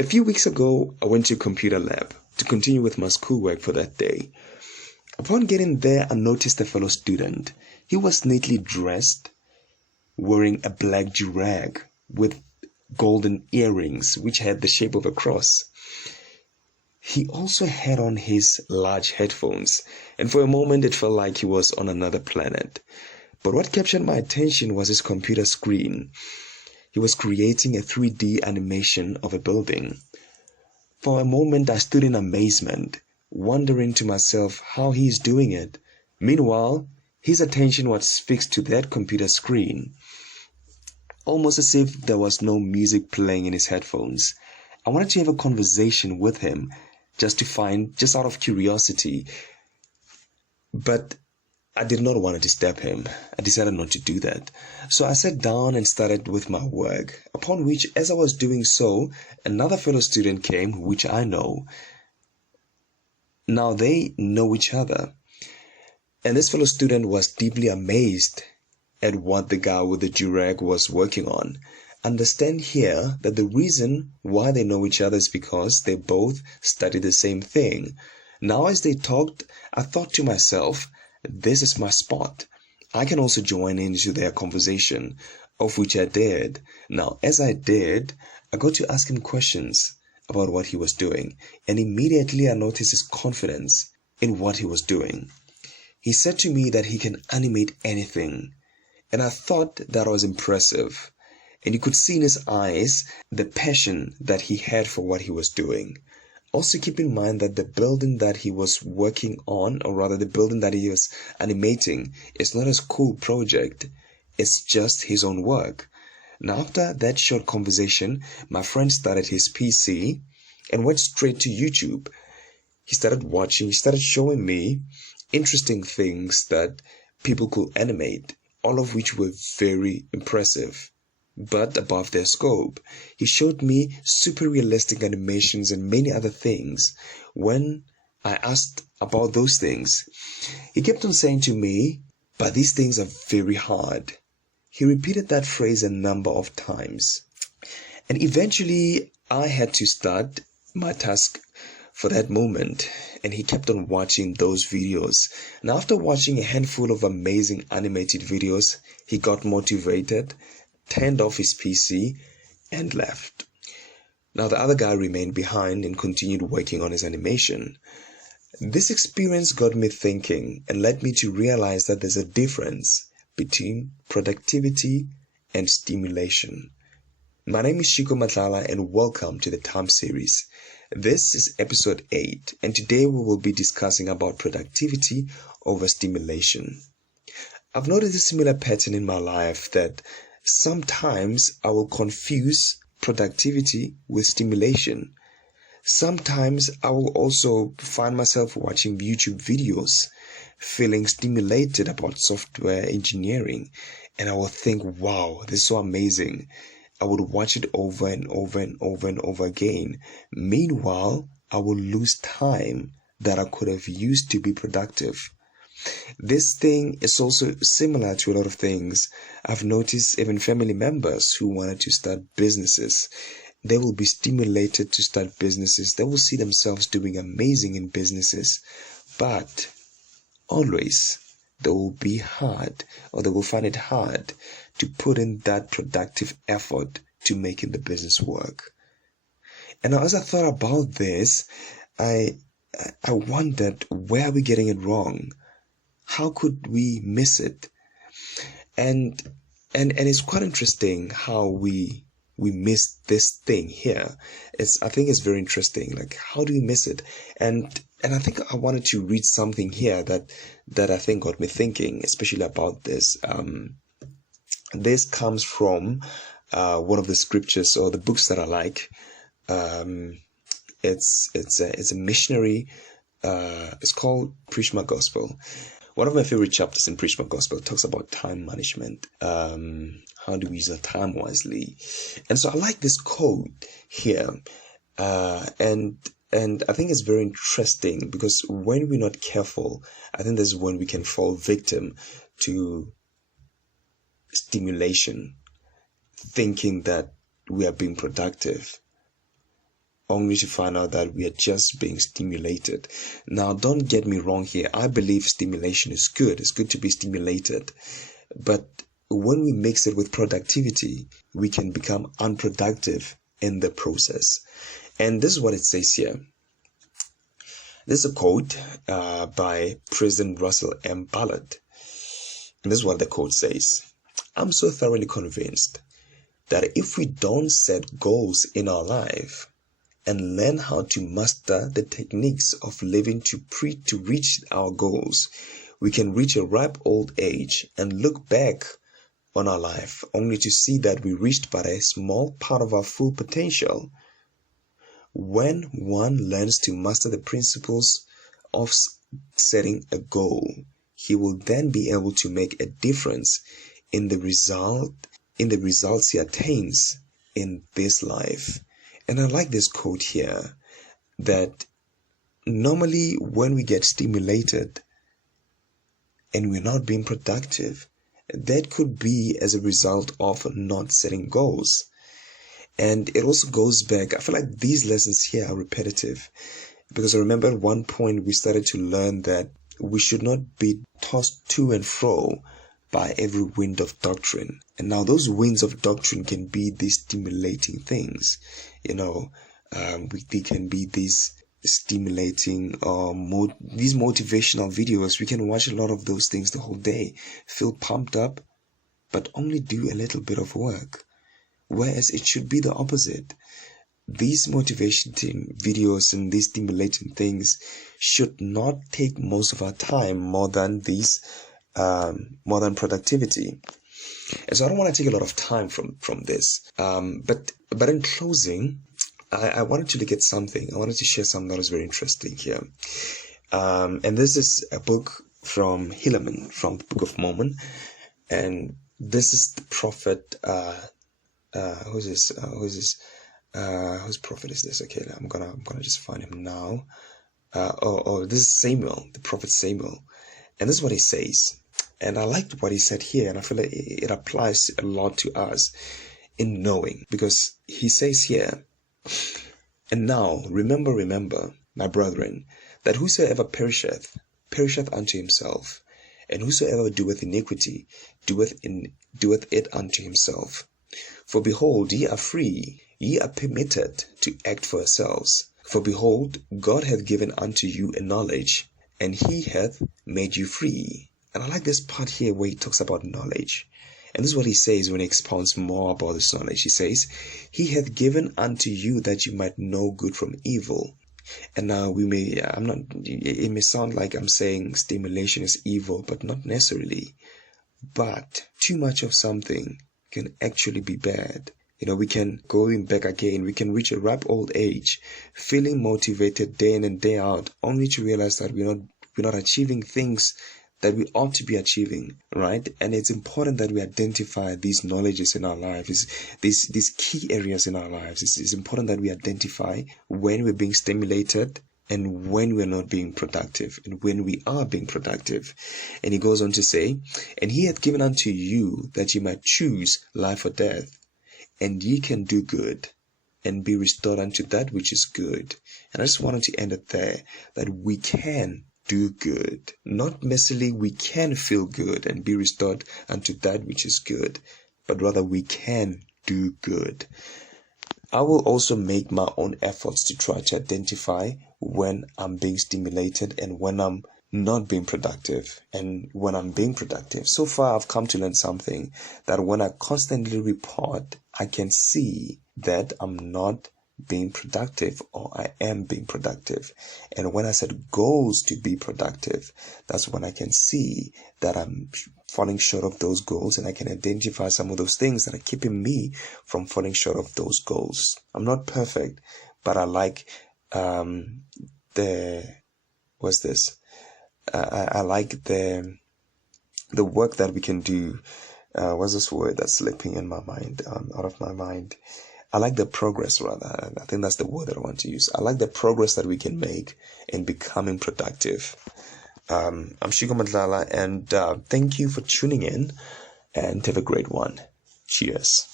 A few weeks ago, I went to a computer lab to continue with my schoolwork for that day. Upon getting there, I noticed a fellow student. He was neatly dressed, wearing a black durag with golden earrings which had the shape of a cross. He also had on his large headphones, and for a moment it felt like he was on another planet. But what captured my attention was his computer screen. He was creating a 3D animation of a building. For a moment I stood in amazement, wondering to myself how he is doing it. Meanwhile, his attention was fixed to that computer screen, almost as if there was no music playing in his headphones. I wanted to have a conversation with him, just out of curiosity, but I did not want to disturb him. I decided not to do that. So I sat down and started with my work, upon which, as I was doing so, another fellow student came, which I know. Now they know each other. And this fellow student was deeply amazed at what the guy with the durag was working on. Understand here that the reason why they know each other is because they both studied the same thing. Now as they talked, I thought to myself, this is my spot. I can also join into their conversation, of which I did. Now, as I did, I got to ask him questions about what he was doing, and immediately I noticed his confidence in what he was doing. He said to me that he can animate anything, and I thought that was impressive. And you could see in his eyes the passion that he had for what he was doing. Also keep in mind that the building that he was working on, or rather the building that he was animating, is not a school project. It's just his own work. Now after that short conversation, my friend started his PC and went straight to YouTube. He started showing me interesting things that people could animate, all of which were very impressive, but above their scope. He showed me super realistic animations and many other things. When I asked about those things, he kept on saying to me, but these things are very hard. He repeated that phrase a number of times. And eventually I had to start my task for that moment, and he kept on watching those videos. And after watching a handful of amazing animated videos, he got motivated, turned off his PC, and left. Now the other guy remained behind and continued working on his animation. This experience got me thinking and led me to realize that there's a difference between productivity and stimulation. My name is Shiko Matlala and welcome to the Time series. This is episode 8, and today we will be discussing about productivity over stimulation. I've noticed a similar pattern in my life that sometimes I will confuse productivity with stimulation. Sometimes I will also find myself watching YouTube videos, feeling stimulated about software engineering, and I will think, wow, this is so amazing. I would watch it over and over and over and over again. Meanwhile, I will lose time that I could have used to be productive. This thing is also similar to a lot of things. I've noticed even family members who wanted to start businesses. They will be stimulated to start businesses. They will see themselves doing amazing in businesses. But always they will find it hard to put in that productive effort to making the business work. And as I thought about this, I wondered, where are we getting it wrong? How could we miss it? And it's quite interesting how we miss this thing here. I think it's very interesting. Like, how do we miss it? And I think I wanted to read something here that I think got me thinking, especially about this. This comes from one of the scriptures or the books that I like. It's a missionary. It's called Preach My Gospel. One of my favorite chapters in Preach My Gospel talks about time management. How do we use our time wisely? And so I like this quote here. And I think it's very interesting because when we're not careful, I think this is when we can fall victim to stimulation, thinking that we are being productive. only to find out that we are just being stimulated. Now, don't get me wrong here. I believe stimulation is good. It's good to be stimulated. But when we mix it with productivity, we can become unproductive in the process. And this is what it says here. This is a quote by President Russell M. Ballard. And this is what the quote says. I'm so thoroughly convinced that if we don't set goals in our life and learn how to master the techniques of living to reach our goals, we can reach a ripe old age and look back on our life only to see that we reached but a small part of our full potential. When one learns to master the principles of setting a goal, he will then be able to make a difference in the results he attains in this life. And I like this quote here, that normally when we get stimulated and we're not being productive, that could be as a result of not setting goals. And it also goes back, I feel like these lessons here are repetitive, because I remember at one point we started to learn that we should not be tossed to and fro by every wind of doctrine. And now those winds of doctrine can be these stimulating things, they can be these stimulating these motivational videos. We can watch a lot of those things the whole day, feel pumped up, but only do a little bit of work. Whereas it should be the opposite. These motivation videos and these stimulating things should not take most of our time more than productivity. And so I don't want to take a lot of time from this. But in closing, I wanted to look at something. I wanted to share something that was very interesting here. And this is a book from Helaman, from the Book of Mormon. And this is the prophet, whose prophet is this? Okay, I'm gonna just find him now. This is Samuel, the prophet Samuel. And this is what he says. And I liked what he said here, and I feel like it applies a lot to us in knowing, because he says here, and now remember, my brethren, that whosoever perisheth unto himself, and whosoever doeth iniquity doeth it unto himself. For behold, ye are free, ye are permitted to act for yourselves. For behold, God hath given unto you a knowledge, and he hath made you free. And I like this part here where he talks about knowledge. And this is what he says when he expounds more about this knowledge. He says, he hath given unto you that you might know good from evil. And now it may sound like I'm saying stimulation is evil, but not necessarily. But too much of something can actually be bad. We can, going back again, we can reach a ripe old age, feeling motivated day in and day out, only to realize that we're not achieving things that we ought to be achieving, right? And it's important that we identify these knowledges in our lives, these key areas in our lives. It's important that we identify when we're being stimulated and when we're not being productive, and when we are being productive. And he goes on to say, and he hath given unto you that ye might choose life or death, and ye can do good, and be restored unto that which is good. And I just wanted to end it there, that we can do good. Not necessarily we can feel good and be restored unto that which is good, but rather we can do good. I will also make my own efforts to try to identify when I'm being stimulated and when I'm not being productive, and when I'm being productive. So far, I've come to learn something, that when I constantly report, I can see that I'm not being productive, or I am being productive. And when I set goals to be productive, that's when I can see that I'm falling short of those goals, and I can identify some of those things that are keeping me from falling short of those goals. I'm not perfect, but I like I like the work that we can do. What's this word that's slipping in my mind, out of my mind? I like the progress, rather. I think that's the word that I want to use. I like the progress that we can make in becoming productive. I'm Shugo Madlala, and thank you for tuning in, and have a great one. Cheers.